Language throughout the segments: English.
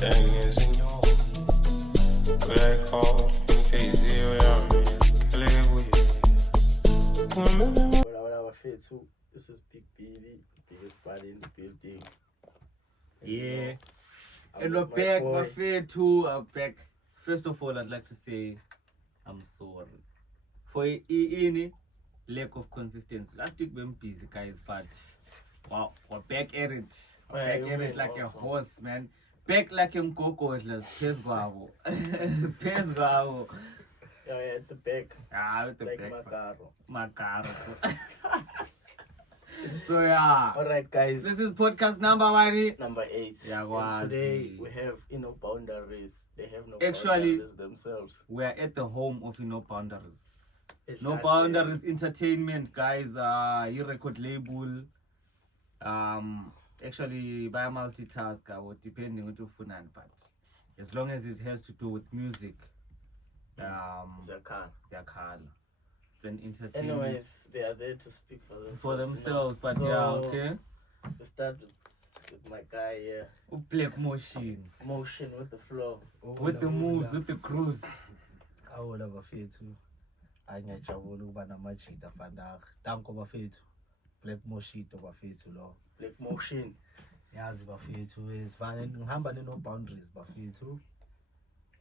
This is Big Billy, the biggest party in the building. Yeah. And we're back, my fair too. I'm back. First of all, I'd like to say I'm sorry for any lack of consistency. Last week we were busy, guys, but wow, we're back at it. Back at it like a horse, man. Back like a Mkoko. Pes guavo. Pes guavo. Yeah, at the back. At the like back. Macaro. So yeah. Alright, guys. This is podcast number 8. Yeah, today we have Boundaries. They have no boundaries themselves. We are at the home of No Boundaries. No Boundaries Entertainment, guys. Your record label. Actually, by multitask, depending on your phone, but as long as it has to do with music, Zakal. It's an entertainment. Anyways, they are there to speak for themselves. But so, yeah, okay. We start with my guy here. Black motion with the flow, with the moves, with the cruise. I will have a fee too. I get trouble over the magic of Danko Bafetu. Black motion over fee too low. Black motion. Yes, Bafetu is fine. Hambani no boundaries, Bafetu.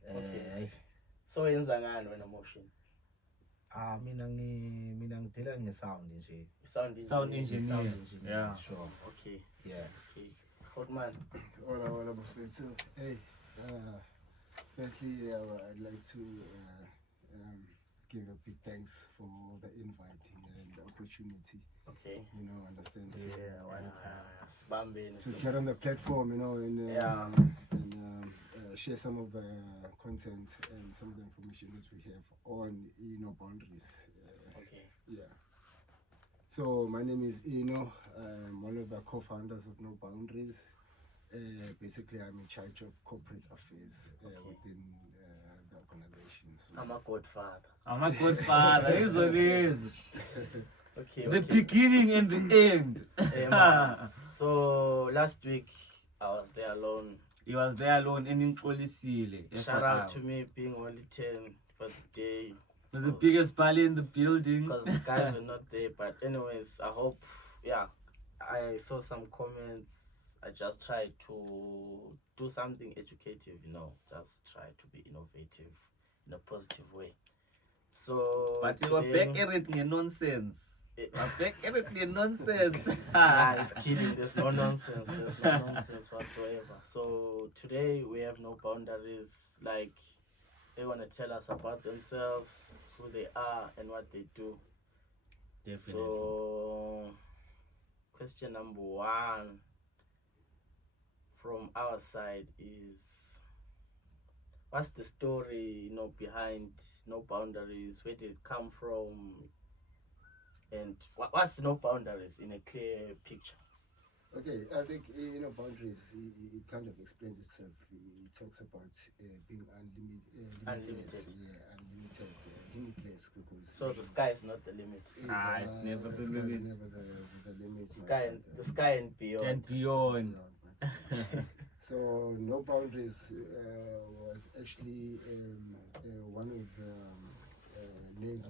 Okay. So in Zangan when a motion. Mina ngitela ngesound nje. Sound engineer. Yeah. Sure. Okay. Yeah. Okay. Hot man. Hola, Bafetu. Hey, firstly, I'd like to give a big thanks for the invite and the opportunity. Okay. Understand. So, yeah, one time. To get on the platform, and share some of the content and some of the information that we have on Boundaries. Okay. Yeah. So my name is Eno. I'm one of the co-founders of No Boundaries. Basically, I'm in charge of corporate affairs within the organization. So I'm a godfather. It's what it is. Okay. The beginning and the end. So last week I was there alone. He was there alone and in Polisile. Shout out to me being only 10 for the day. The biggest party in the building. Because the guys were not there. But anyways, I hope, I saw some comments. I just tried to do something educative, just try to be innovative in a positive way. So, but you were back everything nonsense. Nonsense. It's kidding. There's no nonsense. There's no nonsense whatsoever. So today we have no boundaries. Like, they want to tell us about themselves, who they are, and what they do. Definitely. So, question number 1 from our side is, what's the story, behind No Boundaries? Where did it come from? And what's No Boundaries in a clear picture? Okay, I think Boundaries, it kind of explains itself. It talks about being limitless, because so the sky is not the limit. It's never the limit. The limit. The sky and beyond. And beyond. So No Boundaries was actually one of the names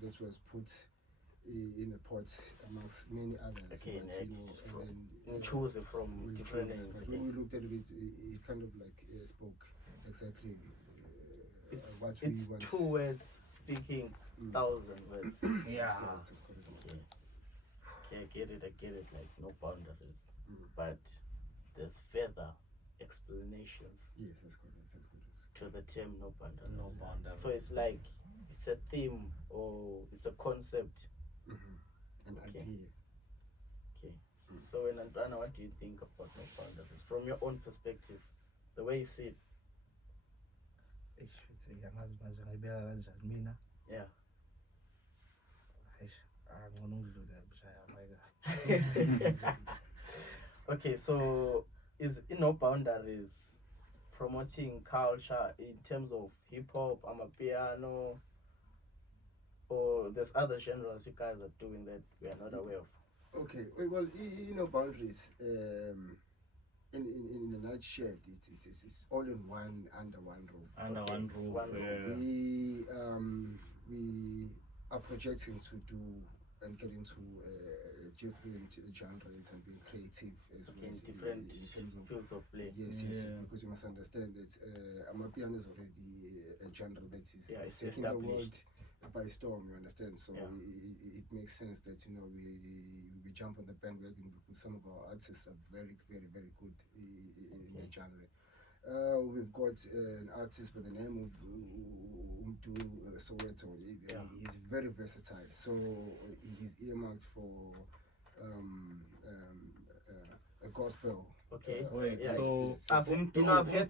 that was put in a pot amongst many others. Okay, and choosing from different names. But when we looked at it, it kind of like spoke exactly it's what we want. 2 words speaking 1,000 words. Yeah. Okay, I get it, like No Boundaries. But there's further explanations. Yes, that's correct. To the term No Boundaries. No Boundaries. So it's like, it's a theme or it's a concept. An idea. Okay. So, Antoine, what do you think about No Boundaries from your own perspective, the way you see it? Yeah. Okay, so is No Boundaries promoting culture in terms of hip hop, amapiano, or there's other genres you guys are doing that we are not aware of? Okay, well, Boundaries, in a nutshell, it's all in one under one roof. Under Okay, one it's roof. one roof. We are projecting to do and get into different genres and being creative as Okay, well in different in terms of fields of play. yes, Yeah. because you must understand that Amapiano is already a genre that is Yeah, it's taking the world established. by storm. You understand? So Yeah. it makes sense that we jump on the bandwagon because some of our artists are very very good in the genre. We've got an artist by the name of Umdu Soweto. Yeah. He's very versatile, so he's earmarked for a gospel. Okay. Wait, Yeah, so I've heard,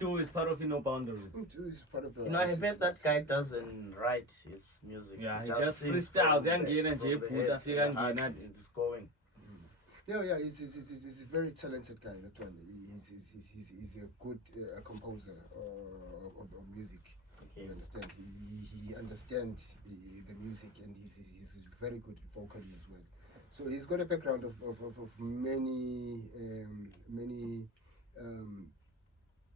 Umtu is part of No Boundaries. Umdu is part of the I've heard artists that guy doesn't write his music. Yeah, he just just sings freestyles. from the- Yangena from nje, the put head afika to the heart, ngena. it's going. Yeah, he's a very talented guy. That one, he's a good composer of music. Okay. You understand? He understands the music, and he's very good vocally as well. So he's got a background of many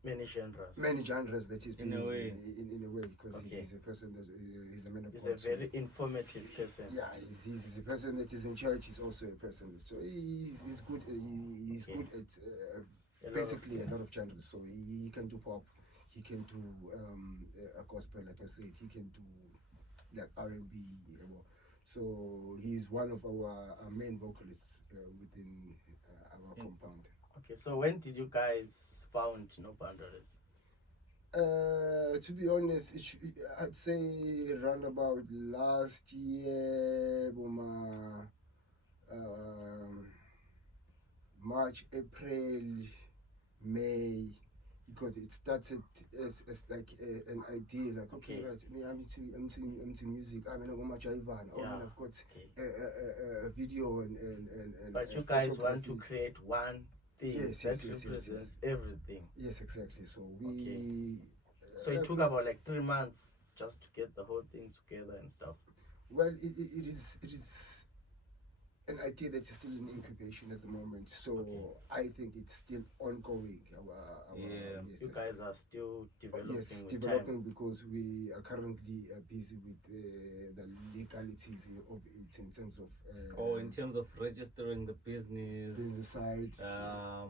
Many genres. that he's In been a way. in a way, because Okay. he's a person that he's a man of He's God. a So- very informative person. yeah, he's a person that is in church. He's also a person. So he's good. He's Okay. good at A lot of basically a things. lot of genres. So he can do pop. He can do a gospel, like I said. He can do like R&B. So he's one of our main vocalists within our compound. Okay, so when did you guys found No Boundaries? To be honest, I'd say around about last year, March, April, May, because it started as like an idea, like okay, Okay. right, me, I'm into music. I mean, Yeah. I've got Okay. a video and But you a guys want to photography. create one thing Yes, that yes, represents everything. Yes, exactly. So Okay. So it took about like 3 months just to get the whole thing together and stuff. well, it is an idea that is still in incubation at the moment. So Okay. I think it's still ongoing. Yeah. Yes, You guys are still developing yes, with developing time. because we are currently busy with the legalities of it in terms of Or in terms of registering the business. business side.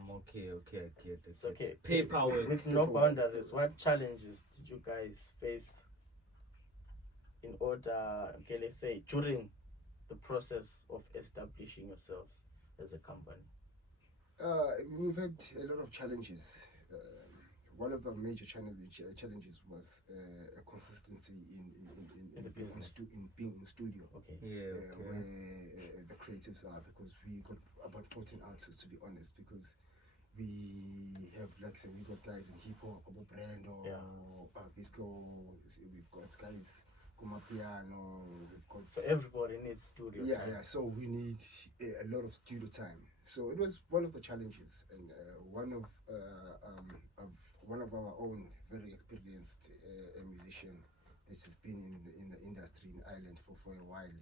Okay, I get it. It's okay. Paperwork. With No Boundaries, what challenges did you guys face in order, okay, let's say, during the process of establishing yourselves as a company? We've had a lot of challenges. One of the major challenges was a consistency In the business. in being in studio. Okay. Yeah, Where okay. the creatives are, because we got about 14 artists, to be honest, because we have, like I said, we got guys in hip hop, brand or Yeah. Visco, we've got guys Piano, we've got So everybody needs studio yeah, time. yeah. So we need a lot of studio time. So it was one of the challenges, and one of our own very experienced musician that has been in the industry in Ireland for a while.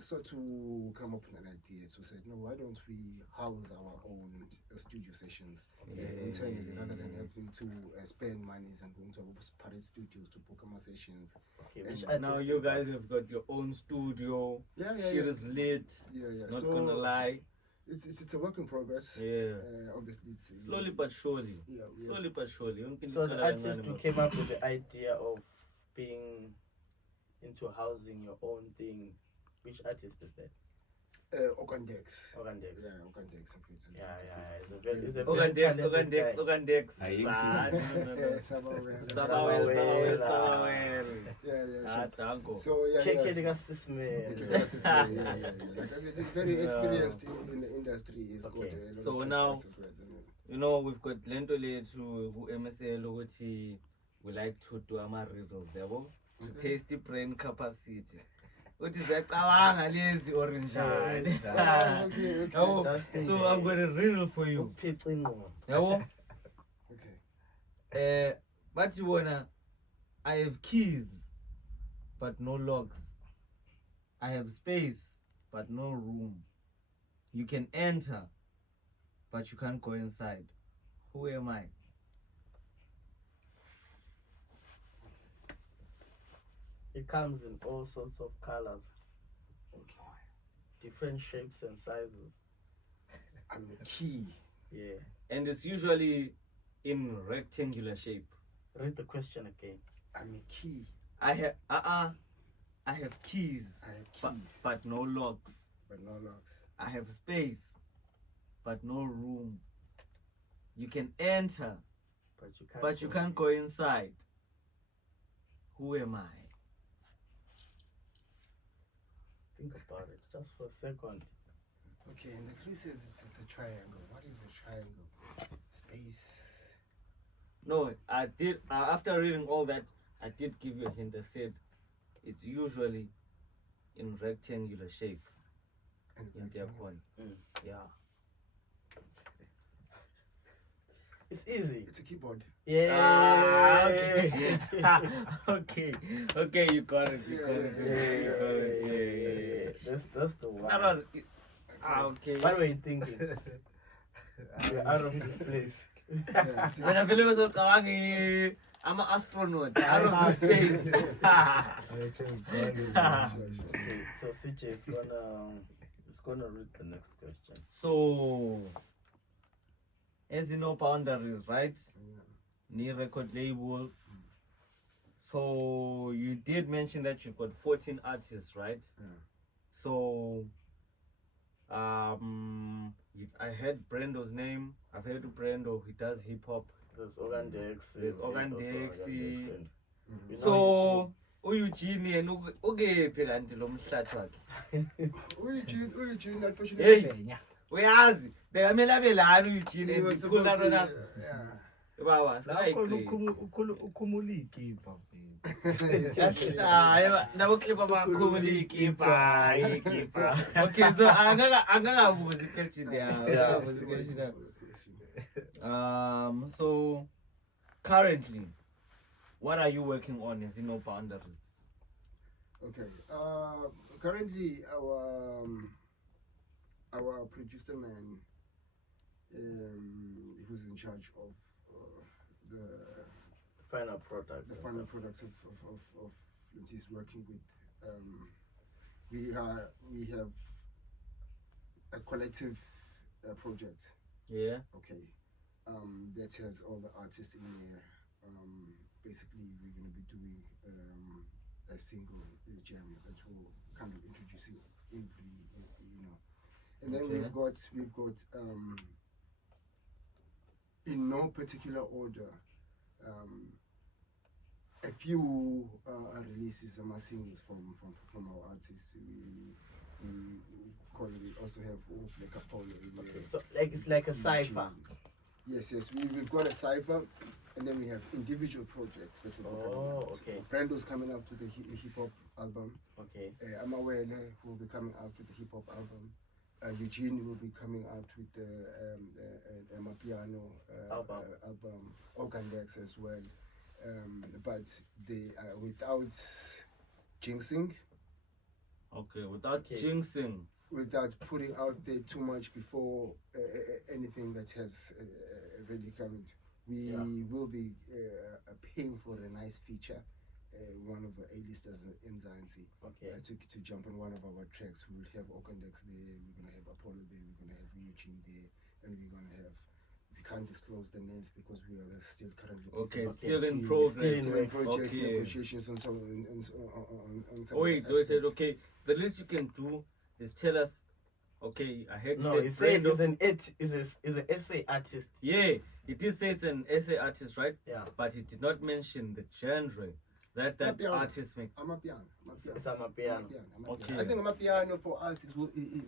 So to come up with an idea to say, no, why don't we house our own studio sessions internally rather than having to spend monies and going to separate studios to book our sessions. Okay, And which Now artist you is that? guys have got your own studio. Yeah, Shit is lit. Yeah. Not So gonna lie. it's a work in progress. Yeah. Obviously, it's Slowly but surely. Yeah. Slowly but surely. So the artist who came up with the idea of being into housing your own thing, which artist is that? Ogandex. Ogandex. Yeah, Ogandex. Yeah. It's a very talented guy. Ogandex. Ayikho. Sawel. Yeah. Danko. So yeah. Keke lika Sisme. Very experienced in the industry. He's got Okay. a lot So of now- experience as well. You know, we've got Lento to who M.S.L ukuthi we like to do ama riddles, yabo? To taste the brain capacity. Uthi ziyacabanga lezi orange. Okay. Yabo? Interesting. So I've got a riddle for you. Uphica ingqondo. Yabo? Okay. Bathi bona, I have keys but no locks. I have space but no room. You can enter but you can't go inside. Who am I? It comes in all sorts of colors, different shapes and sizes. I'm a key. Yeah. And it's usually in rectangular shape. Read the question again. I'm a key. I have keys, I have keys, but no locks. but no locks. I have space, but no room. You can enter, but you can't go inside. Who am I? Think about it just for a second. Okay, and the clue says it's a triangle. What is a triangle? Space. No, I did. After reading all that, I did give you a hint. I said it's usually in rectangular shape. And In their rectangle. corner. Yeah. It's easy. It's a keyboard. Yeah. Okay. Okay, you got it. You got it. Yeah. That's the one. That was okay. What were you thinking? You're out of this place. Yeah, it's a- When I feel it was I'm an astronaut. Out of this space. Okay, so CJ is gonna read the next question. So, as you know, boundaries, right? New record label. So you did mention that you've got 14 artists, right? Yeah. So, I heard Brando's name. I've heard of Brando. He does hip hop. There's Ogandex. There's Ogandex. You know So, Eugene and ukephi kanti lo mhlathi wakhe? Eugene, unfortunately. Hey, uyazi bekamele abe lana uEugene He was and supposed ikhulu to- lana yeah. baba sikayiqi. ukhumula iyikipa Nabo clip abakhumula ikipa. Okay, so angakabuzi question Yeah. So currently, what are you working on? Is no boundaries? Okay. Currently, our producer man, who's in charge of the final product. final products of he's working with. We have a collective project. Yeah. Okay. That has all the artists in there. Basically, we're going to be doing a single jam that will kind of introduce it every, and then Okay. we've got in no particular order, a few releases, some singles from our artists. We also have like Apollo. Okay, so like it's like a cipher. Yes, we've got a cipher, and then we have individual projects that will be coming out. Okay. Brando's coming out with the hip hop album. Okay. Amawele will be coming out with the hip hop album. Eugene will be coming out with the Amapiano album. Ogandex as well. But they are without jinxing, Okay, without Okay. jinxing. without putting out there too much before anything that has really come. We will be paying for a nice feature. One of the A-listers in Zanzi Okay. to jump on one of our tracks. We will have Okandex there, we're going to have Apollo there, we're going to have Eugene there, and we're going to have, we can't disclose the names because we are still currently Okay, busy. still in Still progress. in projects, Okay. negotiations and so on some Wait, aspects. said okay. The least you can do is tell us. Okay, I heard you No, said he said Brando. is an essay artist. Yeah, he did say it's an essay artist, right? Yeah. But he did not mention the genre that Amapiano. artist makes. Amapiano. It's Amapiano. Okay. I think Amapiano for us it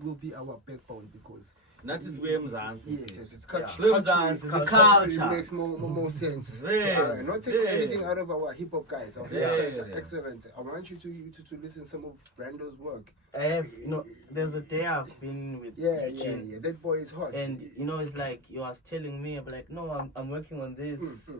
will be our backbone because That is where Mzansi. yes, it's culture. Where Mzansi, the culture. It makes more sense. Yes, Not taking yes. anything out of our hip hop guys. Our hip Yeah, hop guys yeah, are yeah. excellent. I want you to listen some of Brando's work. I have, there's a day I've been with Eugene, That boy is hot. and it's like he was telling me, I'm like, no, I'm working on this.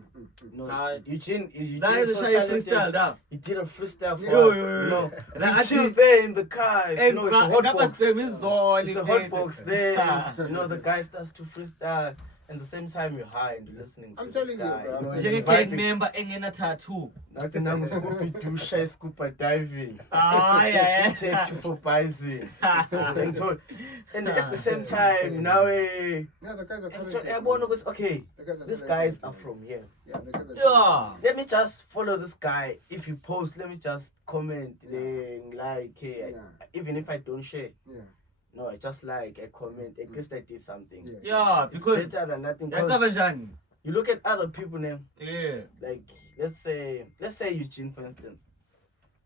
Eugene That is so a shy talented. freestyle, that. He did a freestyle for Yo, us. yo, yo. And We I chill think- there in the car. And It's a hot box. is all It's a hot box there. And you know, the guy starts to freestyle, and the same time you're high and you're listening to I'm this telling you, guy. bro, I'm know, telling you're you. Njenge-gang vibing. member engena tattoo. Like the name Scooby-Doo, shy scuba diving. Ah, yeah. Take two for bicycle. And at the same time, now Yeah, the guys are talented. everyone goes, okay, The guys are these talented, guys are man. from here. Yeah, the guys are Yeah. Let me just follow this guy. If you post, let me just comment, then like, hey, Yeah. even if I don't share. Yeah. No, I just like, I comment. At least I did something. Yeah. Yeah, It's because better than nothing. that's 'Cause Abajani. you look at other people now, Yeah. like let's say Eugene, for instance.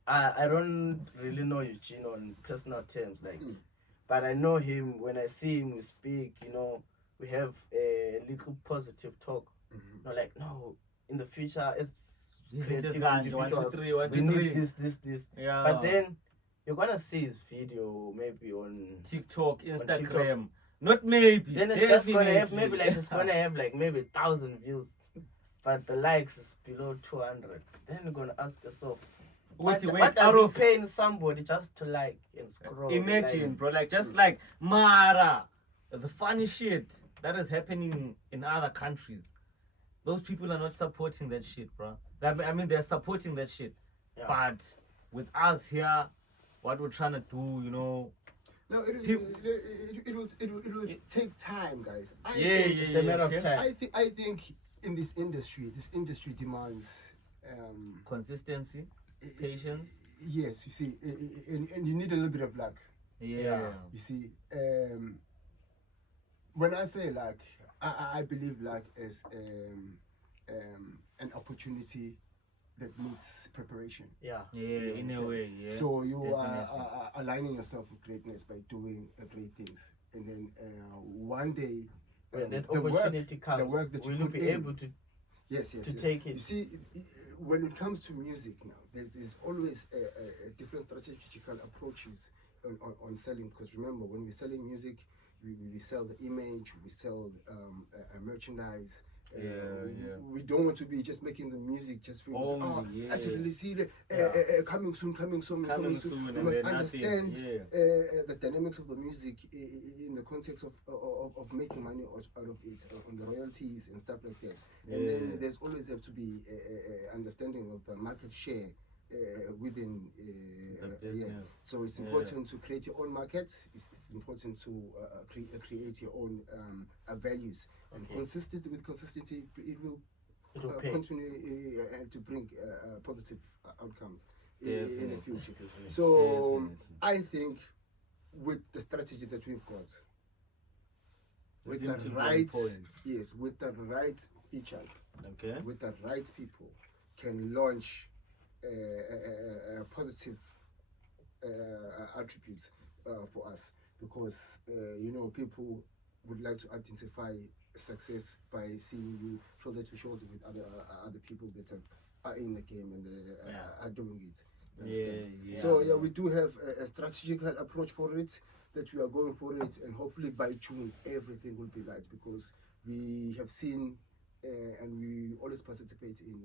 I don't really know Eugene on personal terms, like, but I know him. When I see him, we speak. You know, we have a little positive talk. Mhm. No, like, no, in the future, it's He's creative this guy, 1, 2, individuals. 3, 1, We 2, need 3. this. Yeah. But then you're gonna see his video maybe on TikTok, TikTok. Instagram. Not maybe. Then it's just gonna have definitely. maybe like it's gonna have like maybe 1,000 views, but the likes is below 200. Then you're gonna ask yourself, what Wait, does out it of paying somebody just to like and scroll? imagine, like, bro, like just like Mara, the funny shit that is happening in other countries. Those people are not supporting that shit, bro. I mean, they're supporting that shit, Yeah. but with us here, what we're trying to do, you know. No, it will take time, guys. I Yeah, think, yeah, it's a matter of yeah. time. I think in this industry demands Consistency, patience. yes, you see, and you need a little bit of luck. Yeah. You see, when I say luck, I believe luck as an opportunity that needs preparation. Yeah. Yeah, in a way, yeah. So you Definitely. are aligning yourself with greatness by doing great things, and then one day When that the opportunity work comes, that you will you put be in- able to? yes, to take it? You see, when it comes to music now, there's always a different strategical approaches on selling. Because remember, when we're selling music, we sell the image, we sell merchandise. Yeah. We don't want to be just making the music just for Only, I really see the coming soon. Coming soon, We and must then understand nothing, the dynamics of the music in the context of making money out of it, on the royalties and stuff like that. And then there's always have to be understanding of the market share within The business. So it's important to create your own market. It's important to create your own values. And consistency, it will pay. continue to bring positive outcomes in the Definitely. future. Excuse me. So Definitely. I think with the strategy that we've got, with Seem to the be on right, point. yes, with the right features, Okay. with the right people, can launch positive attributes for us, because people would like to identify success by seeing you shoulder to shoulder with other people that are in the game and are doing it. You understand? Yeah. So we do have a strategical approach for it, that we are going for it, and hopefully by June everything will be right, because we have seen and we always participate in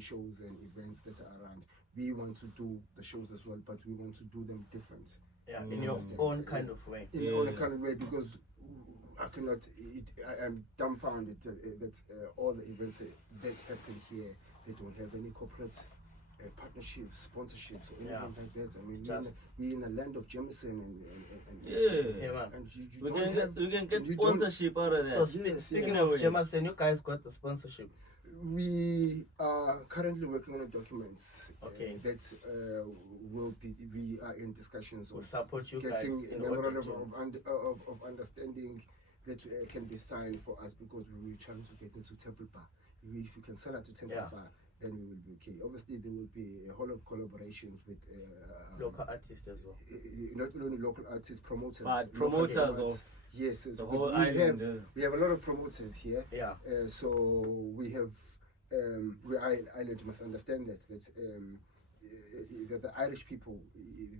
shows and events that are around. We want to do the shows as well, but we want to do them different. Yeah, in your own kind of way. In your own kind of way, because I cannot. I am dumbfounded that all the events that happen here, they don't have any corporate partnerships, sponsorships, or anything like that. I mean, we're in a land of Jameson and man. and you We don't can have, get you don't- sponsorship out of that. So Yes, speaking yes. of Jameson, you guys got the sponsorship. We are currently working on documents Okay. that will be. We are in discussions We'll of support you guys getting in a order memorandum to- of understanding that can be signed for us, because we will try to get into Temple Bar. If you can sell out to Temple Yeah. Bar, then we will be okay. Obviously, there will be a whole of collaborations with Local artists as well. not only local artists, promoters, But local promoters ones. of yes, the because whole island is- we have a lot of promoters here. Yeah. So we have Ireland must understand that the Irish people,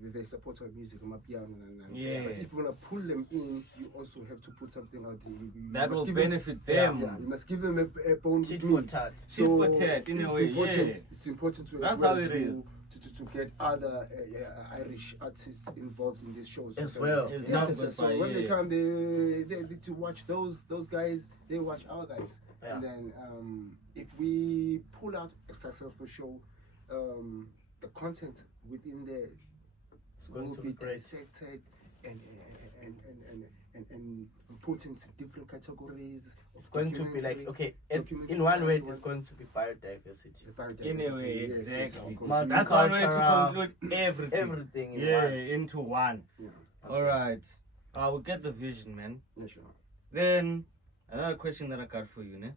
they support our music, Amapiano, Yeah. but if you want to pull them in, you also have to put something out there. You That must will give benefit them. them. Yeah, you must give them a bone Tit with for meat. tat. So Tit for tat, in a it's way, important. yeah. It's important to That's as well how it is. to get other Irish artists involved in these shows As So- well. It's Yes, tough, yes, so but when they yeah. come, they to watch those guys, they watch our guys, Yeah. and then if we pull out a successful show, the content within there going will to be be great. dissected and put into different categories. It's going to be like, documentary- okay, documentary in one word, ones, it's going to be biodiversity. In a way, Yes, yes, exactly. of course. Multi- That's one way to Cultural, conclude everything. Everything in Yeah, one. into one. Yeah, All right. We get the vision, man. yeah, sure. Then another question that I got for you, ne,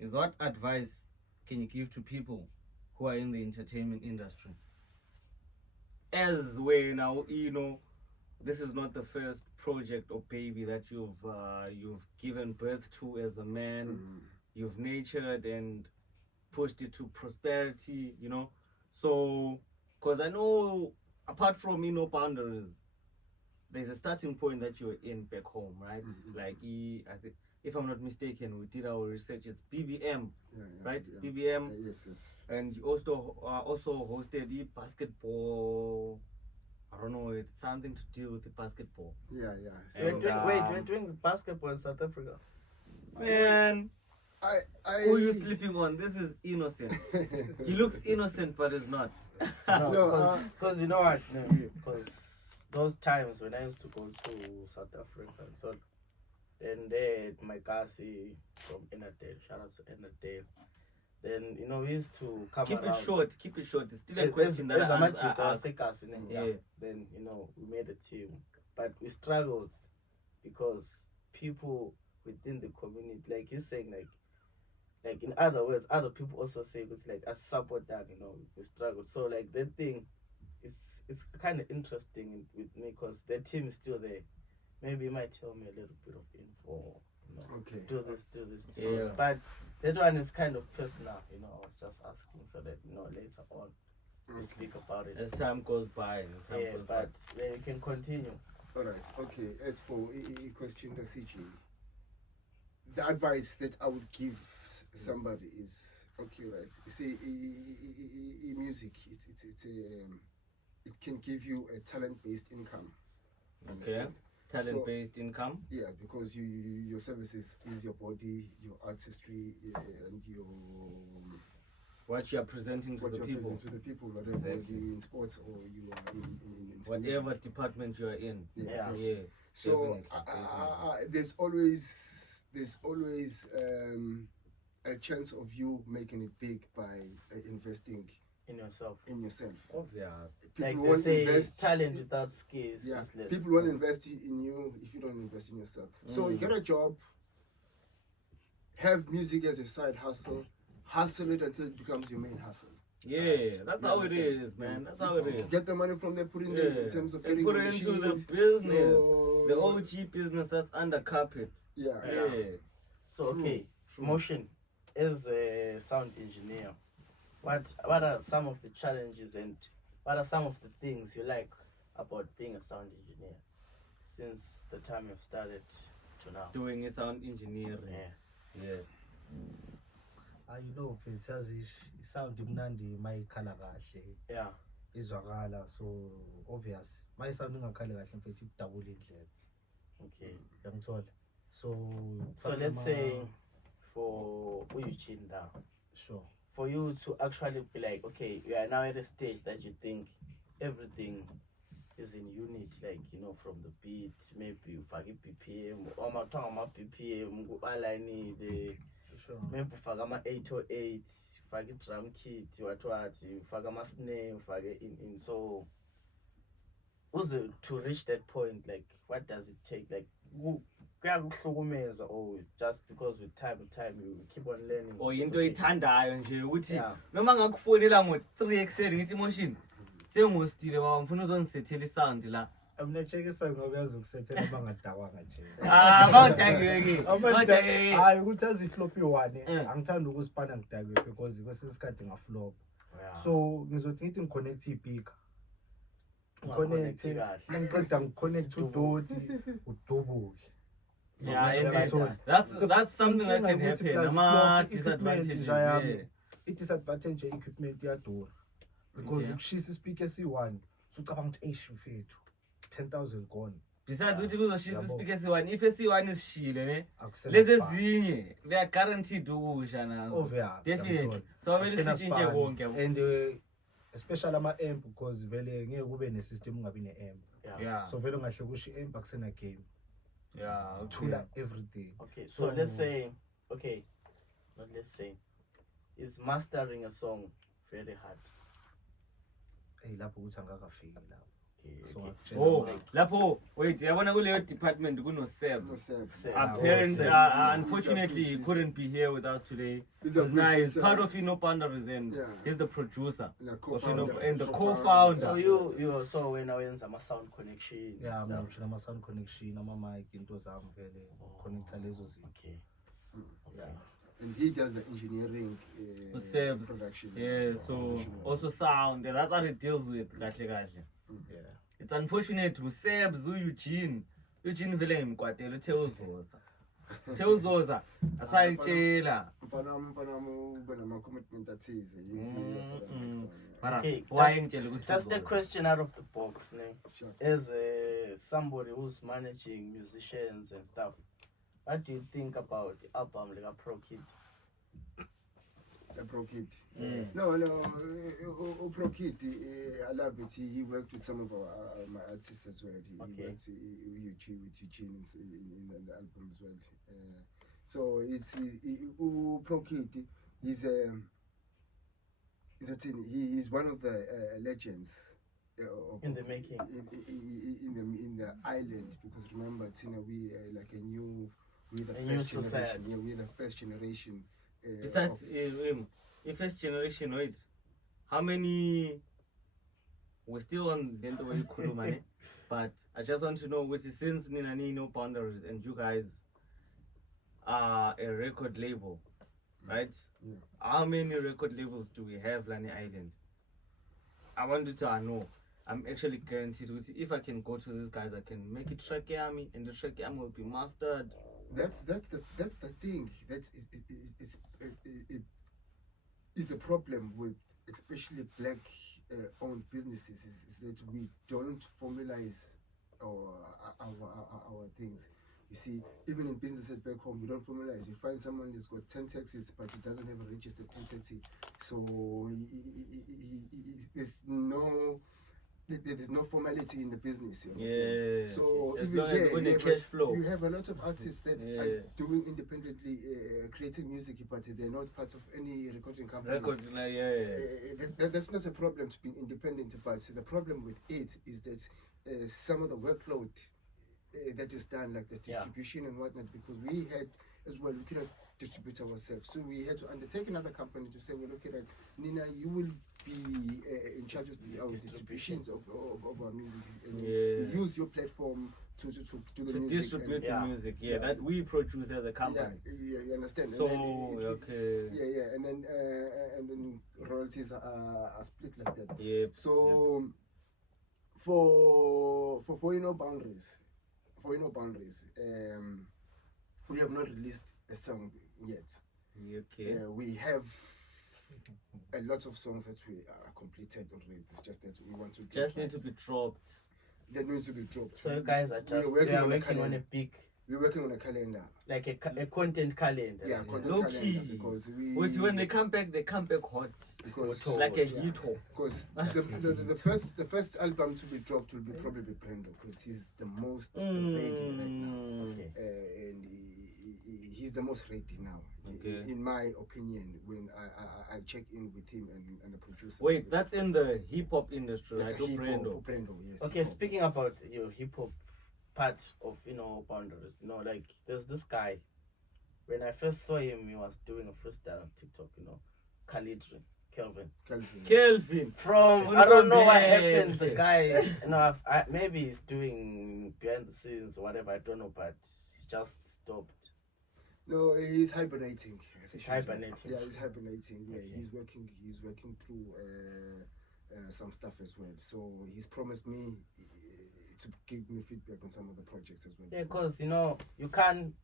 is what advice can you give to people who are in the entertainment industry? As we now, this is not the first project or baby that you've given birth to as a man. You've nurtured and pushed it to prosperity, So, because I know, apart from boundaries, there's a starting point that you're in back home, right? Like, I think, if I'm not mistaken, we did our research. It's BBM, Yeah, right? yeah. BBM, Yes, yes. and you also hosted the basketball. I don't know. It's something to do with the basketball. Yeah, yeah. So We're doing basketball in South Africa. Man, I who you sleeping on? This is innocent. He looks innocent, but it's not. No, because you know what? Because those times when I used to go to South Africa, so then they had my Kasi from Enadale, shout out to Enadale. Then we used to come Keep around. it short. Keep it short. It's still a question that I asked. Yeah. Then we made a team, but we struggled because people within the community, like he's saying, like in other words, other people also say it's like a support that we struggled. So like that thing, it's kind of interesting with me because the team is still there. Maybe you might tell me a little bit of info. Okay. Do this. Yeah. But that one is kind of personal. I was just asking so that later on we speak about it. As time goes by. But then you can continue. All right. Okay. As for a question, the CG, the advice that I would give somebody is okay, right? You see, music, it can give you a talent-based income. Okay. Understand? Talent-based income. Yeah, because your services is your body, your artistry, and your What you are presenting to what the you're people. presenting to the people, whether Exactly. you're in sports or you are in Whatever department you are in. Yeah. Yeah. Yeah. So definitely. there's always a chance of you making it big by investing In yourself. in yourself. Obvious. Like People they won't say, invest. talent without skills is Yeah, useless. people won't invest in you if you don't invest in yourself. So you get a job, have music as a side hustle it until it becomes your main hustle. Yeah, that's how it is, man. That's how it is. Get the money from there, put in Yeah. there in terms of And getting put the it into the machines. business. So- The OG business that's under carpet. Yeah. Yeah. So True, okay, true. Motion as a sound engineer, what are some of the challenges and what are some of the things you like about being a sound engineer since the time you've started to now? Doing a sound engineering. Yeah. Yeah. Mfethu yazi isound imnandi mayikhala kahle Yeah. izwakala, so obvious mayisound ingakhali kahle mfethu idabula indlela, Okay. uyangithola. So Let's say for Eugene now, sure, for you to actually be like, okay, you are now at a stage that you think everything is in unit, like from the beat, maybe you forget BPM, or my tongue, my BPM, align the sure. maybe ufake ama-808, ufake i-drum kit, what ufake ama-snare, ufake in so to reach that point, like what does it take? Like kuyakuhlukumeza, or it's just because with time you keep on learning? Or into oyithandayo nje ukuthi Yeah. noma ngakufonela ngo-3 ekseni ngithi Motion sengostile baba ngifuna uzongisethela isound la. Mina chekisa ngoba yazi ukusethela bangadakwanga nje. Bawudakeke. Hayi ukuthi aziflop i1 angithandi ukusipana ngidakwe because kwesinye isikhathi ngaflop. Yeah. So ngizothi ngithi ngiconnect ipeaker. Ungaconnect Ngiconnect kahle. ngiceda ngiconnect udoti udubuke. Yeah, So, and uyabona? that's something that can Inkinga ukuthi happen. plus Ama flop, equipment disadvantages. nje yami. Yeah. I-disadvantage ye-equipment iyadura. because Okay. ukushisa ispeaker esi-1 sucabanga ukuthi eish mfethu 10,000 gone Besides ukuthi kuzoshisa Yabo. ispeaker esi-1, if esi-1 isishile ne, Akusena lezi span. ezinye they are guaranteed ukusha nazo. Obvious, Definitely. siyamthola. So kumele Akusena sitshintshe span. konke yabo. And especially ama-amp because vele ngeke kube ne-system ungabi ne-amp Yeah. so vele ungahle kusho i-amp akusena game Yeah. Okay. thula everything. Okay, so let's say, okay, not let's say, is mastering a song very hard? Hey, lapho ukuthi angakafiki lapho. Okay, So okay. ngakutshela Oh, ukuthi- lapho wait, yabona kuleyo department kuno No Sebs. sense. Sebs. Apparently, Sebs. unfortunately, he couldn't be here with us today. He's a Because now he's producer. part of Ino Boundaries and Yeah. he's the producer. The Of Ino, co-founder. and the Co-founder. co-founder. So you so when I went some sound connection. Yeah, stuff. mina ngishona ama-sound connection ama-mic into zami vele connecta lezo zinto. Okay. Yeah. And he does the engineering, Sebs. production. Yeah, so production. also sound, and that's what it deals with. Kahle kahle. Yeah. It's unfortunate to Sebs, Eugene. Eugene vele ngimkwatela uTheozoza. Theozoza asayitshela. Mfana wami ube nama-commitment athize. You'll be here for the next one, yeah. Mara Okay, why just- ngitshela ukuthi Just a uzoza? question out of the box, ne? Sure. As somebody who's managing musicians and stuff, what do you think about the album like a Pro Kid? The Pro Kid. Mm. No, Pro Kid, I love it. He worked with some of my artists as well. He Okay. worked with Eugene in the album as well. So it's Pro Kid. He's he's one of the legends In the making. in the island, because remember, Tina, we like we're the A new first generation. society. Yeah, we're the first generation. Besides, of- in first generation, wait, how many? We're still on the way Kulumane, but I just want to know, which is since Ninani No Boundaries and you guys are a record label, right? Yeah. How many record labels do we have, Lani Island? I wanted to know. I'm actually guaranteed if I can go to these guys, I can make it track army, and the track army will be mastered. That's the thing. It's a problem with especially black owned businesses is that we don't formalize our things. You see, even in businesses back home, we don't formalize. You find someone who's got 10 taxis, but he doesn't have a registered entity. So there's no formality in the business. You understand? Yeah. So As even long as here, when the you have cash flow. you have a lot of artists that Yeah. are doing independently, creating music, but they're not part of any recording company. That's not a problem to be independent, but the problem with it is that some of the workload that is done, like the distribution and whatnot, because we had as well, we cannot distribute ourselves. So we had to undertake another company to say, well, okay, Nina, you will be in charge of our distributions of our music. And Yeah. use your platform to do the To music. distribute and, the Yeah. music, Yeah. that we produce as a company. yeah, you understand. So, and then okay. yeah, and then royalties are split like that. Yep. So for no boundaries, we have not released a song yet. Okay. We have a lot of songs that we are completed already. It's just that we want to Just need to be dropped. that needs to be dropped. So you guys are just working on a working on a calendar. big, We're working on a calendar. like a content calendar. Yeah, content Low calendar, key. because When they come back hot. because Like a yeah. hit. Because the first album to be dropped will be probably Brendo, because he's the most ready right now. Okay. And he's the most ready now, Okay. in my opinion. When I check in with him and the producer. Wait, that's in the hip hop industry, That's right? a hip-hop, Brando. Brendo, yes. Okay, hip-hop. speaking about your hip hop part of boundaries, like there's this guy. When I first saw him, he was doing a freestyle on TikTok. Calidri, Kelvin. Calvin. Kelvin. From When I don't know from what there. happened. The guy, maybe he's doing behind the scenes or whatever. I don't know, but he just stopped. No, he's hibernating. He's hibernating. Yeah, he's hibernating. Yeah, Okay. he's working through some stuff as well. So he's promised me to give me feedback on some of the projects as well. Yeah, because you can't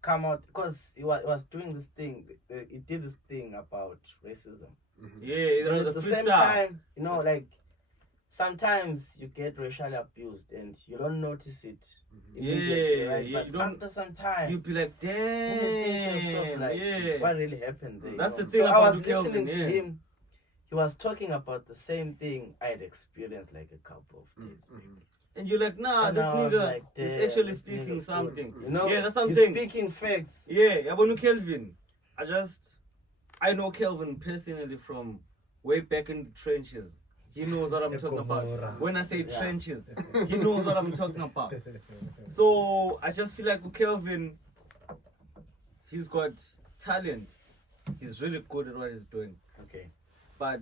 come out because he was doing this thing. He did this thing about racism. Yeah, it But was a at the same freestyle. time, you know, like sometimes you get racially abused and you don't notice it immediately, Yeah, right? yeah, But you don't- after some time, You'd be like, then you think to damn, yourself, like, yeah. what really happened there? That's you the know? thing So I about was Kelvin, listening to yeah. him. He was talking about the same thing I had experienced like a couple of days back. And you're like, nah, And this I was nigga like, is damn, actually this speaking nigga's something. You know, Yeah, that's what I'm he's saying. speaking facts. Yeah, Yabonu Kelvin. I know Kelvin personally from way back in the trenches. He knows what I'm talking about. When I say trenches, he knows what I'm talking about. So I just feel like with Kelvin, he's got talent. He's really good at what he's doing. Okay. But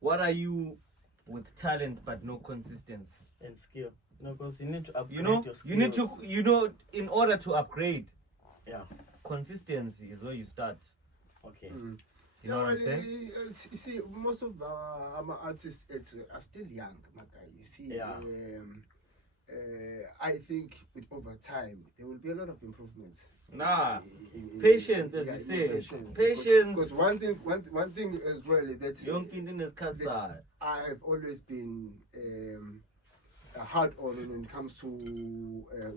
what are you with talent but no consistency? And skill. You know, because you need to upgrade You know, your skills. you need to, in order to upgrade, Yeah. consistency is where you start. Okay. You know what I'm saying? You see, most of our artists are still young, my guy. You see, Yeah. I think with over time there will be a lot of improvements. Nah, In patience, as you say. Patience. Because one thing as well that Young in his cut side. I have always been hard on when it comes to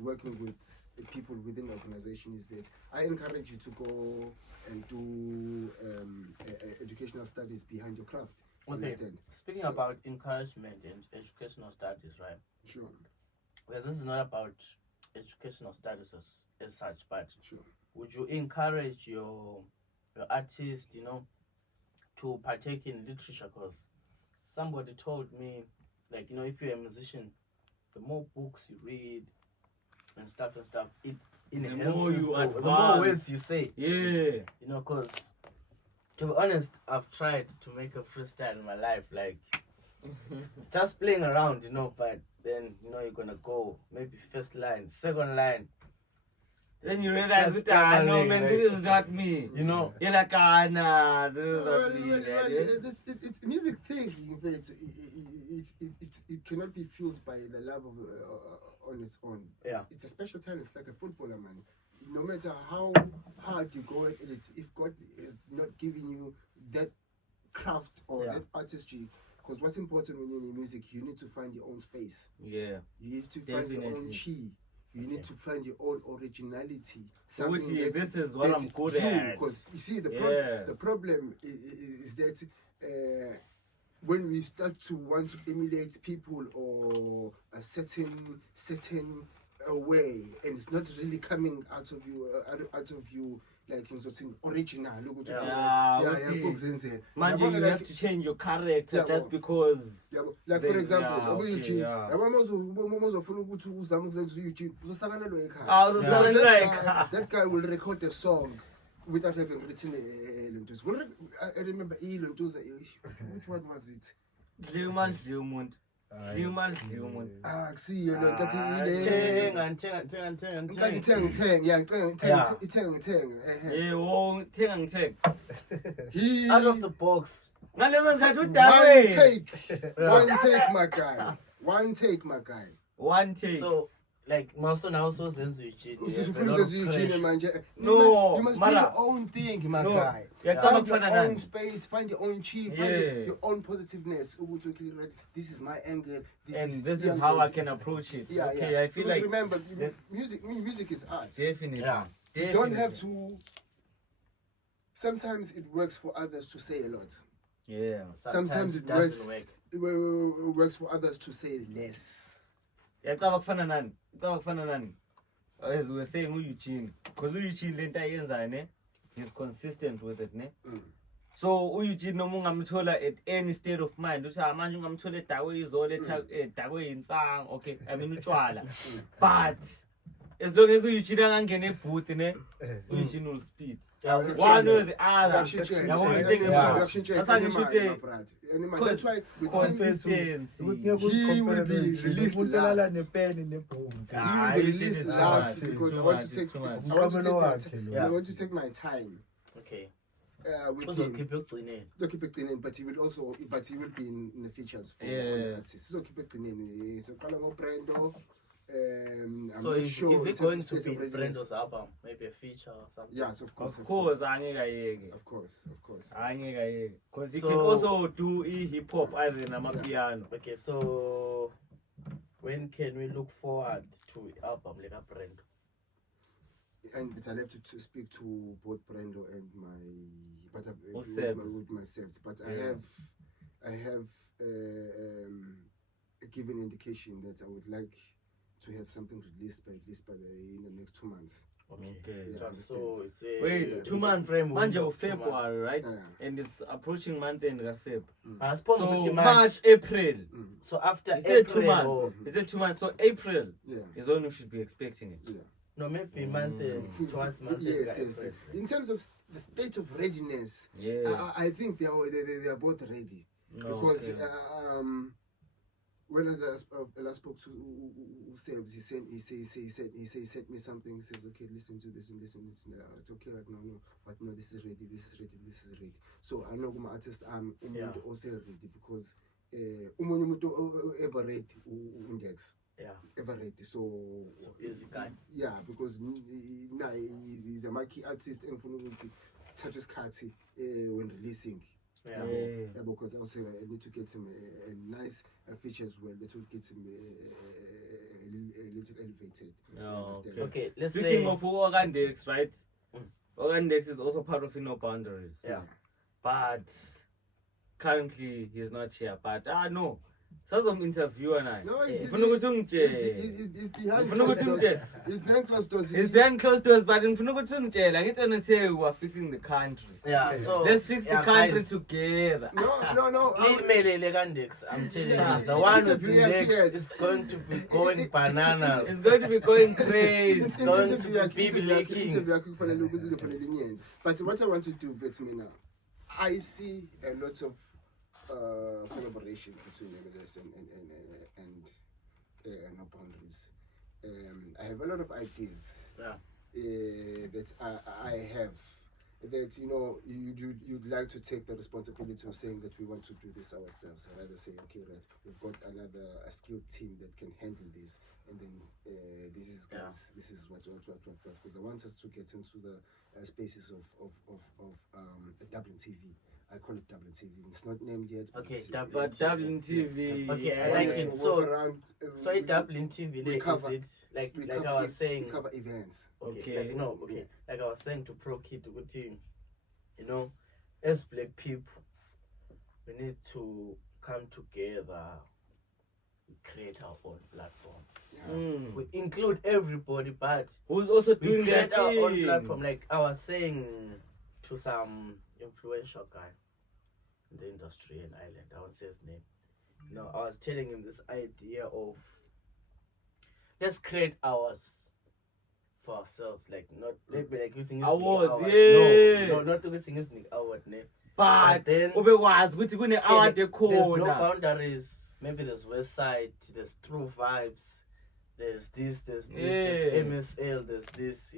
working with people within the organization is that I encourage you to go and do educational studies behind your craft. Okay. Understand? Speaking So- about encouragement and educational studies, right? Sure, Well, this is not about educational studies as such, but sure. would you encourage your artist, you know, to partake in literature? Because somebody told me, like, you know, if you're a musician, the more books you read and stuff, it enhances more you the more advance. words you say. Yeah. You know, because to be honest, I've tried to make a freestyle in my life, like just playing around, you know, but then, you know, you're gonna go maybe first line, second line. Then you Start realize that, no stammering, man, like, this is not me. you know. You're like, nah, this is not me. It's music thing. In fact, it cannot be fueled by the love of on its own. Yeah. It's a special talent. It's like a footballer, man. No matter how hard you go at it, if God is not giving you that craft or Yeah. that artistry, because what's important when you're in music, you need to find your own space. Yeah. You need to find your own Definitely. chi. You need to find your own originality. Which Something is- that- this is what that's I'm good you. at. Because you see, the Yeah. problem is that when we start to want to emulate people or a certain way, and it's not really coming out of you like in something original. Yeah, what's it? Man, you have to change your character Yeah, just well, because. like Then- for example, yeah, okay, Eugene, yeah. uzofuna ukuthi uzame ukuzenza u-Eugene, uzosabalelwa ekhaya. Ah, uzosabalelwa Because ekhaya. that guy will record a song without having written Lentuza. I remember Lentuza, which one was it? Human. Akusiyo lo nkathi Thenga. itheng. Yeah, oh, thing. He Out of the box. Ngalezo sikhathi one udawe. one take, my guy. One take. So, like, Maso now also sends you cheat. Usufuna uzenza u-Eugene manje. No, You must do Mara. your own thing, my No. guy. Yeah, Find kufana your nani? own space, find your own chi, find Yeah. your own positiveness. Ukuthi, okay, right, this is my angle. And this is how I can approach it. Yeah, Okay, yeah. I feel Because like remember, that- music is art. definitely. Yeah. You don't have to. Sometimes it works for others to say a lot. Yeah. Sometimes it doesn't works. work. It works for others to say less. Yacaba kufana nani? As we were saying Eugene, because Eugene lento ayenzayo ne, he's consistent with it ne. So Eugene noma ungamthola at any state of mind, uthi manje ungamthola eDakwe izolo eDakwe insang, okay, I mean utshwala. But as long as Eugene angangena ebooth ne, Eugene will speed. Yeah, One or the other. Reaction Yabo change. into Yeah. Reaction change. That's how you should say That's why with him, consistency. he will be released last. nepeni nebhombu. He Ah, will be it released is last too much, because it's I too want much, to take it's too much. I want to take my time Okay. with Also, him. keep your clean. Don't keep it in, but he will be in the features for Yeah. artists. So keep it in. So call him Brendo. I'm So not is sure it in terms going of to state be of readiness. Brendo's album? Maybe a feature or something? Yes, of course. Of course, angeke. Of course. Because he So- can also do hip hop either in a piano. Okay, so when can we look forward to album like a Brendo? And but I'll have to speak to both Brendo and with myself. But I have a given indication that I would like to have something released in the next 2 months. Okay. Yeah, So it's a Wait, 2 months. frame Manje window of of 2 months. February, right? Yeah. And it's approaching month end of Feb. I suppose So pretty March, much. April. So after Is it April 2 months? or Is it 2 months? So April Yeah. is when we should be expecting it. Yeah. no, maybe month towards month. Yes. April. In terms of the state of readiness, Yeah. I think they are both ready. Because Okay. when I last spoke to Sebs, he sent me something. He says, okay, listen to this and listen. It's okay right now, no, but no, this is ready. So I know my artists also ready because ever ready index. Yeah. Ever ready. So easy guy. Yeah, because now he's a marquee artist and for touches cards when releasing. Yeah. Yeah, because also I need to get him a nice feature as well. That will get him a little elevated. Okay. Okay, let's Speaking say of Ogandex, right? Ogandex is also part of No Boundaries. yeah. But currently he's not here. But no. Some interviewer now. No, he's He's behind closed doors. He's behind closed doors. He's behind closed doors, but in like it's gonna say we are fixing the country. Yeah, so Let's fix the country guys, together. No. email Legandex. I'm telling Yeah. you, the one with Interview, the next yes. is going to be going bananas. It's going to be going crazy. It's going to be leaking. But what I want to do, Vetmina, I see a lot of collaboration between MLS and No Boundaries. I have a lot of ideas that I have. That you'd like to take the responsibility of saying that we want to do this ourselves. I rather say, okay, right, we've got a skilled team that can handle this, and then this is guys, this is what. Because I want us to get into the spaces of Dublin TV. I call it Dublin TV. It's not named yet. Okay, But Dublin TV. Okay, I like it. So a Dublin TV, we like, cover- is it like I was saying? we cover events. Okay. Like I was saying to Pro Kid, good team. As black people, we need to come together, create our own platform. We include everybody, but Who's also we doing their create our own thing. platform. Like I was saying to some influential guy in the industry in Ireland, I won't say his name. I was telling him this idea of let's create ours for ourselves, like not like using his Awards, No, not using his award name. But then ubekwazi ukuthi kune award there's no ekhona. boundaries. Maybe there's West Side, there's True Vibes, there's this, there's Yeah. M.S.L, there's this,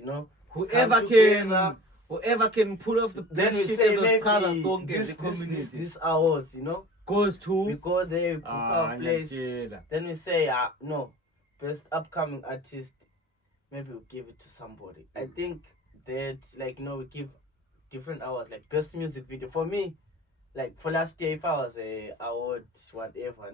Whoever can pull off the then we shit say as maybe those songs in this the community this awards, goes we to go there, we book our place. ngiyatshela. Then we say, no, best upcoming artist, maybe we give it to somebody. I think that, we give different awards, like best music video. For me, like for last year, if I was a award, whatever,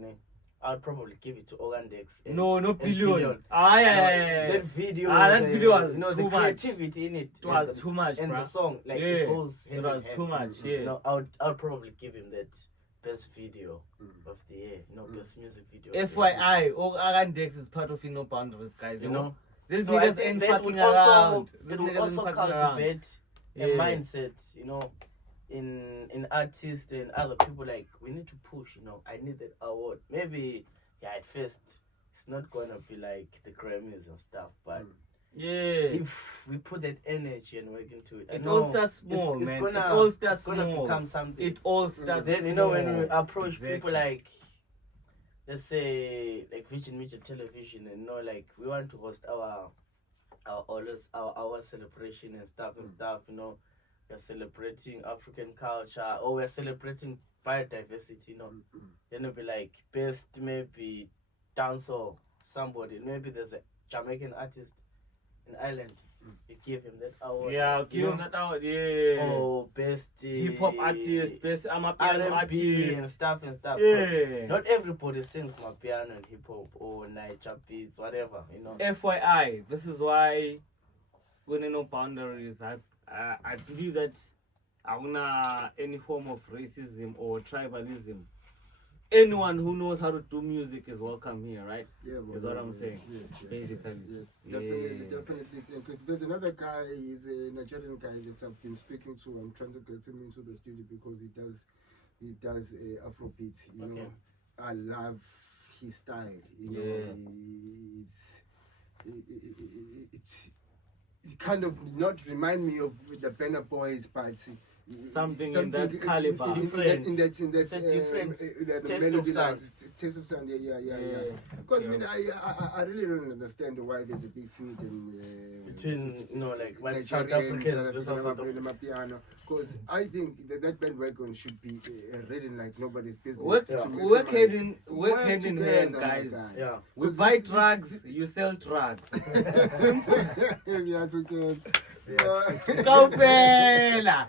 I would probably give it to Ogandex. No, and billion. That video, that video was the too much. creativity in it. It was too much, and bruh. the song, Yeah, it goes it hand was in too hand. much. Yeah. I would probably give him that best video of the year. Best music video. of the year. FYI, Ogandex is part of No Boundaries, guys. These So I niggas think ain't that fucking would also, around. it These will niggas also ain't fucking around. cultivate Yeah. a mindset, in artists and other people. Like, we need to push. I need that award. Maybe at first it's not gonna be like the Grammys and stuff, but Yeah. if we put that energy and work into it, I It know all starts small, it's man. Gonna, It all starts it's gonna small. become something. It all starts Then small. when we approach Exactly. people like, let's say, like Vision Media Television, and like we want to host our celebration and stuff. We're celebrating African culture, or we're celebrating biodiversity. Then it'll be like best maybe dancehall somebody. Maybe there's a Jamaican artist in Ireland. You give him that award. Yeah, give him that award. Yeah. Oh, best Hip hop artist, best amapiano R&B artist and stuff and stuff. Yeah. Not everybody sings piano and hip hop or Niger beats, whatever, you know. FYI, this is why when no boundaries, I believe that I wanna any form of racism or tribalism. Anyone who knows how to do music is welcome here, right? Yeah, is what I'm saying. Yes, basically. Yes, definitely, Yeah. definitely. Because there's another guy, he's a Nigerian guy that I've been speaking to. I'm trying to get him into the studio because he does Afrobeat. You know, I love his style. You know, it's it kind of not remind me of the Banner Boys, but something in that caliber. Different. The melody, taste of sound. Yeah. Because I really don't understand why there's a big feud between like white Nigerians, South Africans versus South piano. Because I think that bandwagon should be ridden like nobody's business. Work hand in hand, guys. Yeah. We buy drugs, you sell drugs. Yeah, okay. Kaufela.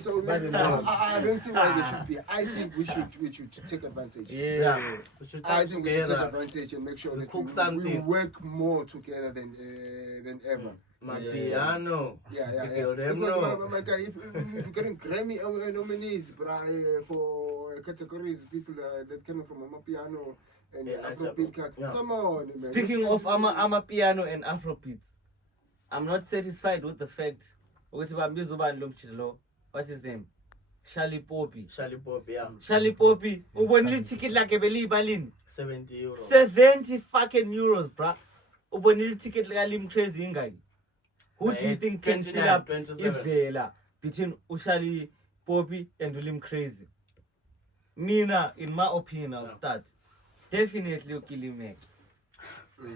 So I don't see why they should be. I think we should take advantage. Yeah. We should I think we should take advantage and make sure that cook we something. work more together than ever. Piano. Yeah. Them Because my guy, if you're getting Grammy nominees, for categories, people that came from Amapiano and Afrobeat, come on, man. Speaking of Amapiano and Afrobeats, I'm not satisfied with the fact what's his name? Charlie Poppy, yeah. Charlie Poppy. Ubonile ticket like a belly 70 euros. 70 fucking euros, bruh. Ubonile ticket like a crazy guy. Who do you think can fill up Ivela between Ushali Poppy and Ulim Crazy? Mina, in my opinion, I'll start. Definitely Ukilimek.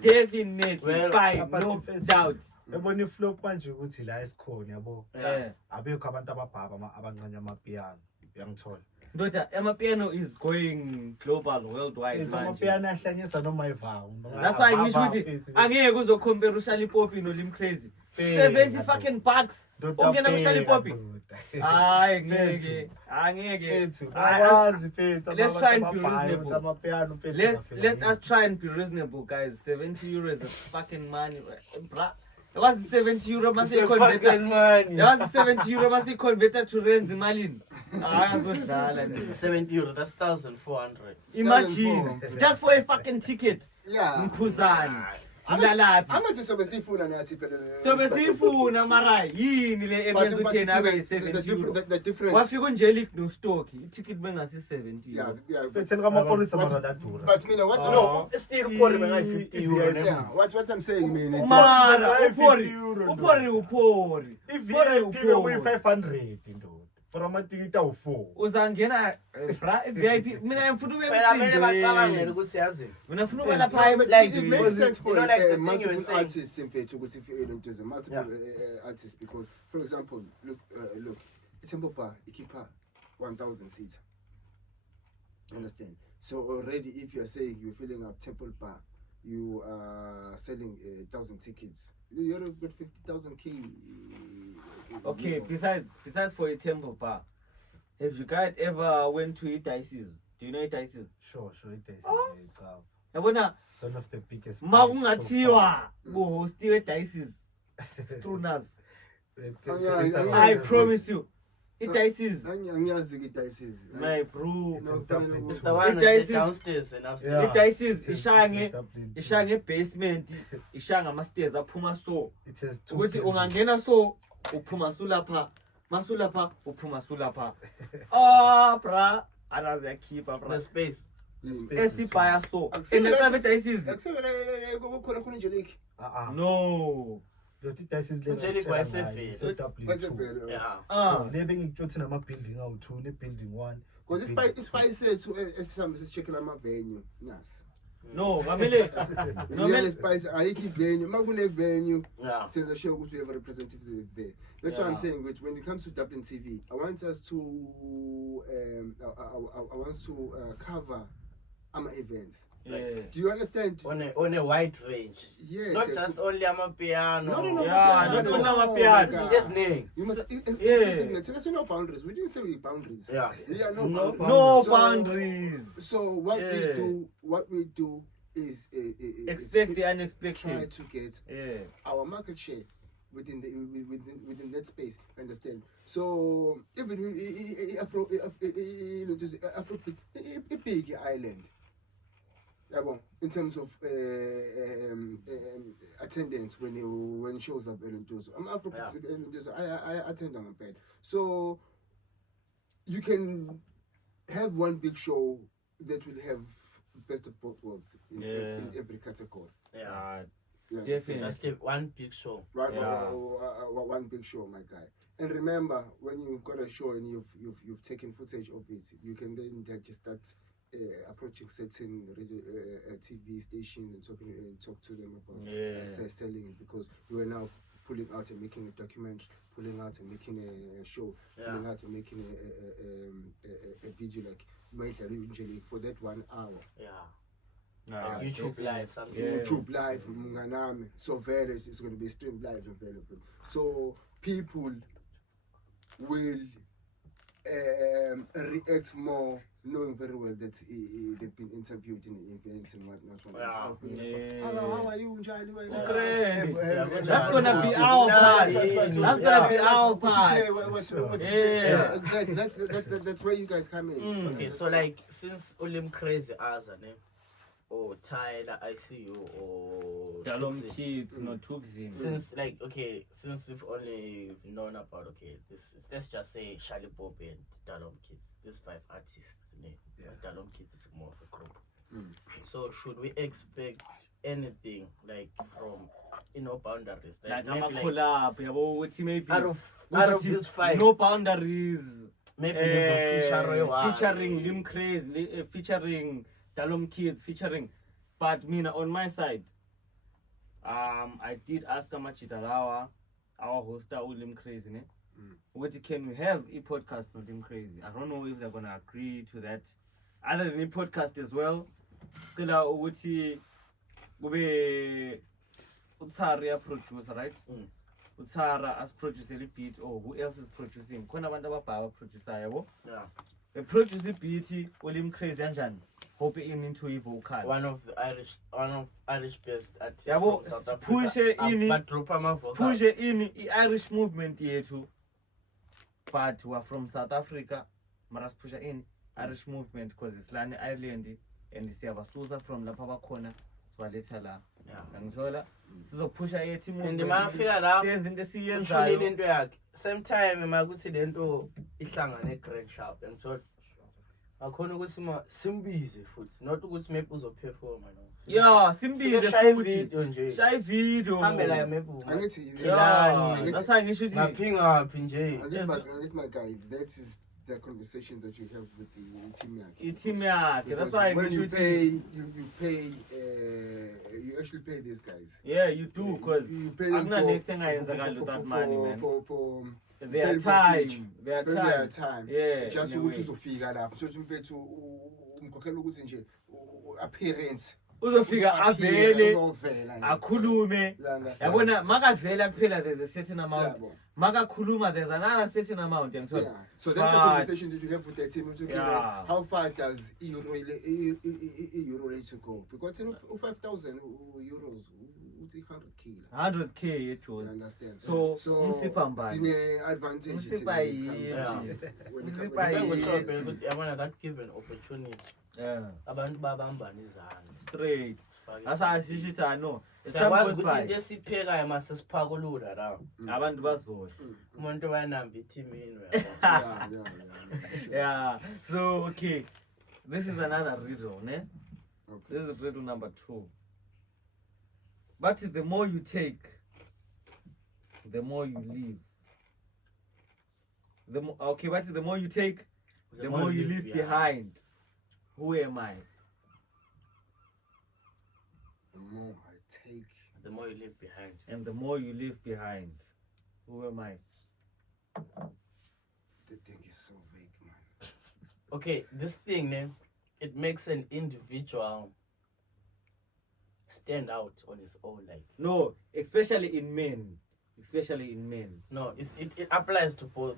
Definitely, Well, no doubt. Yabona iflow manje ukuthi la esikhona yabo. Yeah. Abekho abantu ababhaba abancane amapiano. Uyangithola. Ndoda, amapiano is going global, worldwide. It's manje. amapiano ahlanyisa noma ivawu. That's why ngisho ukuthi angeke uzocompare uShali Poppy noLim Crazy. 70 fucking bucks. Ungena kuShali Poppy. Hayi ngeke. Angeke. Let's try and be reasonable. Let us try and be reasonable, guys. 70 euros is fucking money, bruh. There was 70 euro must be converted. There was 70 euro must be converted to rands in Malin. 70 euros, that's 1,400. Imagine just for a fucking ticket. Yeah. Mpuzani. Ngalaphi. Angathi sobe sifuna nathi phela. Sobe sifuna mara yini le ebenza uthena abe 70 euro. The difference. Wafika unjelik no stock. I-ticket bengasi 70 Yeah, euro. yeah. Bethela kamapolisa mara dadura. But mina what No, still calling me 50 euro. yeah, what I'm saying mean is Mara, upori. VIP we 500 ndo. For amatikiti awu4. Uzangena bra VIP mina ngifuna ube Mele bacabangele msindo. ukuthi yazini. Mina ngifuna ube lapha it makes sense for You know, like the thing you multiple were saying. artists in fact because if there's a multiple artists because for example look Temple Bar keep 1,000 seats. Understand? So already if you're saying you're filling up Temple Bar, you are selling 1,000 tickets. You already got 50,000 K. Okay, besides for a Temple Bar, have you guys ever went to Itices? Do you know Itices? Sure, it is. Yabona It's one of the biggest. makungathiwa kuhostiwe Itices. Struners. Yeah. I promise you. Itices. Angiyazi Itices. My bro. It's the one downstairs and upstairs. Itices ishange basement, ishanga ama stairs aphuma so. It has two. Ukuthi ungangena so uphuma sulapha, masulapha uphuma sulapha. Ah bra, anazi yakhipha bra. The space. Esibaya so. Enecaba Itices. Kukhona khona nje lake. No. Lo Itices le. Angelic wayesevile. Ah. Le bengikuthi nama building awu2 ne building 1. Because isipayi sethu esihambe sisicheckela ama venue nasi. No, mamele. Normally spice ayikho venue. Makune venue. Yeah. Senza sure ukuthi we have representatives there. That's what I'm saying. When it comes to Dublin TV, I want us to I want to cover ama-events. Yeah. Do you understand? On a wide range. Yes. Not yes, just only amapiano. No, Yeah, no, not no, only no, amapiano. my There's guy. name. You must, Yeah. there's no boundaries. We didn't say we boundaries. Yeah. Yeah, no, No boundaries. No So- boundaries. So what we do is Expect the try unexpected. to get Yeah. our market share within that space. Understand? So even Afro big island. In terms of attendance when shows up Elentoso. I'm Afro Elentoso. I attend on a bed. So you can have one big show that will have best of both worlds in every category. Yeah. You Definitely. Let's give one big show. Right, Yeah. one big show, my guy. And remember, when you've got a show and you've taken footage of it, you can then just start approaching certain radio, TV stations and talk to them about selling it, because you are now pulling out and making a documentary, pulling out and making a show, pulling out and making a video like usually for that 1 hour. Yeah. Nah, YouTube definitely. live, something. Yeah. YouTube live, Munganami. So very, it's going to be streamed live available. So people will react more, knowing very well that they've been interviewed in events and whatnot. How are you, Njani? Great. Yeah. That's gonna be our part. That's gonna be our part. Yeah, exactly. That's where you guys come in. Okay, so like since Olim Crazy Azane or Tyler I see you or Dalom Tuxi, kids, no Tuxim. since we've only known about this, let's just say Charlie Bob and Dalom Kids, these 5 artists, Dalom Kids is more of a group. So should we expect anything like from boundaries? Like maybe I'm a collab, maybe out of these 5, no boundaries. maybe there's a Featuring Lim Craze, featuring Dalom Kids, featuring. But me on my side, I did ask Amachitalawa, our host, Lim Crazy, what can we have a podcast with Lim Crazy? I don't know if they're gonna agree to that. Other than a podcast as well, still Uti Ube Utsara producer, right? Utsara as producer beat, or who else is producing? Kona Bandaba Power producer, Yeah. the producer beat Lim Crazy and hope into a vocal. One of Irish best artists Yabo, from South Africa. push it in, But Drupama vocal. push it in the Irish movement here too. But we are from South Africa. Maras push it in Irish movement because it's Lani Ireland and it's Susa from La Papa Corner. Swaletala. And so so push it in. And the mafia now. Sends in the sea and Same time, Magusi Dento Islanga Crack Shop and so. Akhona ukuthi simbize futhi not ukuthi maybe uzoperform yeah, simbize shy futhi. video nje Shy video. hambe la maybe Angithi Yeah, that's how you should see. ngaphinga phi nje Angithi my guy, that is the conversation that you have with the team yakhe. Team yakhe. That's why when you should pay, you actually pay these guys. Yeah, you do, because you pay them next thing I with that money, man. For their time. Their time. Yeah. Just in a way. ukuthi uzofika lapho. So umfethu umkhokhela ukuthi nje appearance. Uzofika avele Uzovela nje. akhulume. You understand? Yabona makavela kuphela there's a certain amount. Yeah, Makakhuluma there's another certain amount and so. Yeah. So that's the conversation that you have with the team. Okay, Yeah. how far does euro rate to go? Because 5,000 euros, 100k. 100k it was. You understand? So sine advantage. Msipa yithi. yabona that give an opportunity Yeah. abantu babambana izandla Straight. That's how I see it. I know. It's time siyakwazi goes ukuthi by. into esiphekayo mase siphakulula la Abantu bazodla. umuntu banamba ithimini Yeah. So okay, this is another riddle, ne? Okay. This is riddle number 2. But the more you take, the more you leave. But the more you take, the more you leave behind. Who am I? The more I take, the more you leave behind. And the more you leave behind. Who am I? the thing is so vague, man. Okay, this thing, it makes an individual stand out on his own. Like No, especially in men. no, it applies to both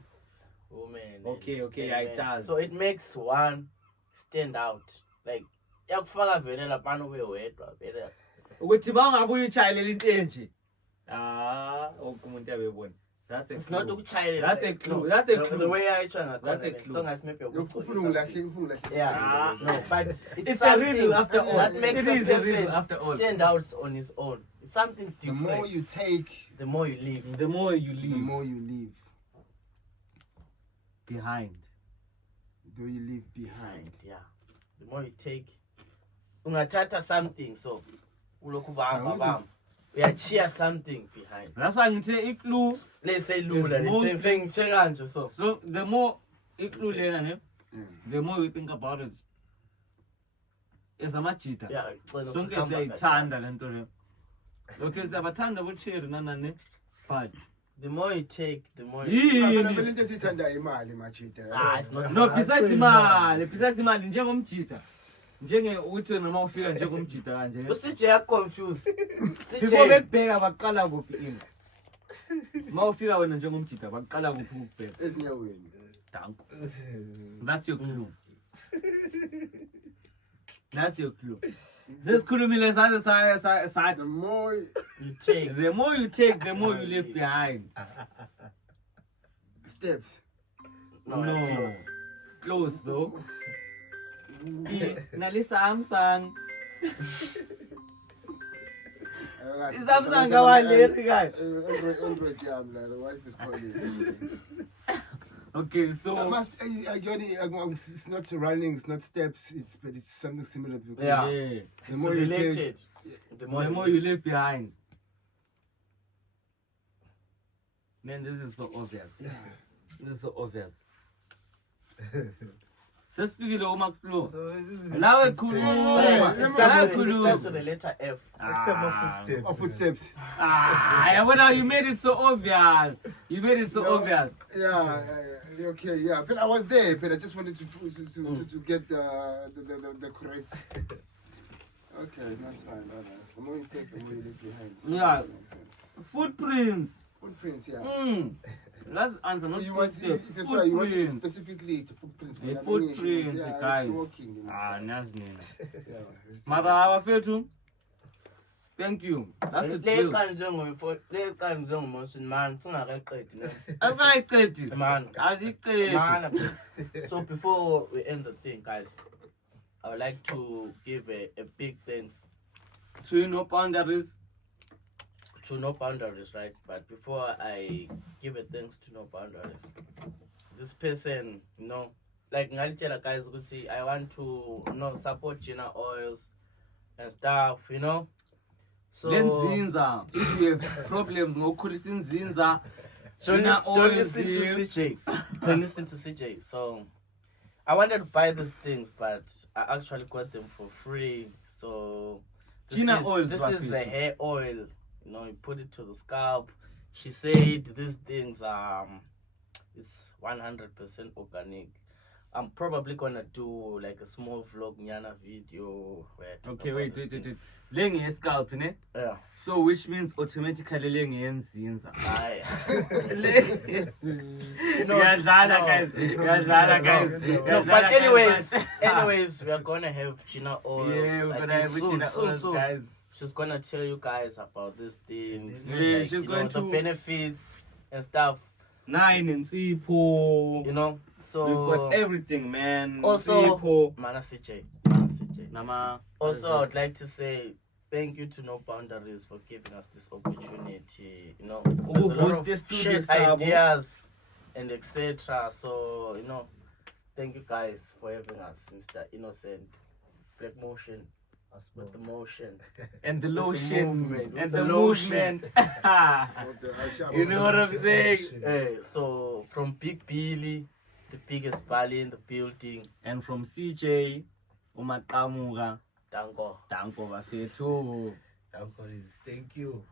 women. Okay, and yeah, it men. does. So it makes one stand out. Like yakufaka vele lapha ube wedwa vele. Ukuthi bangabe uyitshayele into enje. Umuntu uyabona. That's a It's clue. not ukuchayela. That's a like, clue. no, That's a the clue. way I try That's a clue. So guys, maybe Yeah. no, but It's a riddle something after all. that makes It a is a person riddle after all. stand out on his own. It's something The different. more you take, the more you live. The more you the leave more you leave. behind. The way you leave behind. Yeah. The more you take. Ungathatha something, so uloku bamba. We are cheer something behind. That's why you say clue. Let's say lula. Most- Saying cheganjo so. So the more clue lena ne, the more you think about it. It's a machita. Yeah. Sonke siyayithanda lento le. Okay, siyabathanda bocheri nanane. But The more you take, the more Phela yini? into esithanda imali machita. it's not. No, besides imali njengomjita. Njenge uthi noma ufika njengomjita kanje. CJ are confused. Before bekubheka baqala kuphi ini? Mawufika wena njengomjita baqala kuphi ukubheka? Ezinyaweni. Danko. That's your clue. That's your clue. This khulumile sathi The more you take. the more you take, the more you leave behind. steps. No. No. Close though. Nali Samsung. Samsung kawaleri guys. Android jam, the wife is calling. Okay, so Again, it's not running, it's not steps, but it's something similar. Because Yeah. yeah. The more you take, Related. The The more you leave behind. Man, this is so obvious. This is so obvious. Sesifikile uMaxlo. Lawe It khuluma. starts with the letter F. Except for footsteps. Well, you made it so obvious. You made it so No. obvious. Okay, yeah. But I was there, but I just wanted to get the correct. Okay, that's fine. All right. The more you take, the more you leave behind. Yeah. Makes sense. Footprints. Footprints, yeah. Let's answer not You want, footsteps. that's why you want it Footprints. specifically to footprints. Yeah, but I mean, footprints, yeah, guys. it's walking. You know. Nazi nina. Yeah, it's- Mara abafethu. Thank you. That's the drill. Leqala njengomotion man singakaqedi ne. Asiqedi. Man. Asiqedi. Man. So before we end the thing, guys, I would like to give a big thanks So no boundaries. to No Boundaries, right? But before I give a thanks to No Boundaries, this person, like ngalitshela guys, I want to support Gina Oils and stuff, So Lenzinza. If you have problems ngokukhulisa inzinza. don't listen to CJ. Don't listen to CJ. So I wanted to buy these things, but I actually got them for free. So Gina Oils, this what is is the it? hair oil. You put it to the scalp. She said these things it's 100% organic. I'm probably gonna do like a small vlog nyana video where I talk Okay, about wait. these things. Lengi scalp, ne? Yeah. So which means automatically lengi yenzinza. Aye. Ngiyadlala guys. Ngiyadlala guys. No, but anyways, we are gonna have Gina Oils. Yeah, we're I gonna think have soon, Gina soon, Oils, soon. guys. She's gonna tell you guys about these things, Yeah, like, she's going the to- benefits and stuff. 9 and Sipo. So We've got everything, man. also, Sipo. Mana CJ. Nama. Also, I would like to say thank you to No Boundaries for giving us this opportunity. There's a lot host of the studio, shared Sabo. ideas and etc. So, thank you guys for having us, Mr. Innocent, Black Motion, with the motion. And the With the lotion. movement, And with the the lotion. movement. Okay, You know what I'm saying? Hey, so from Big Billy, the biggest Bali in the building, And from CJ, Umaqamuka, Dango. Danko bafethu. Thank you.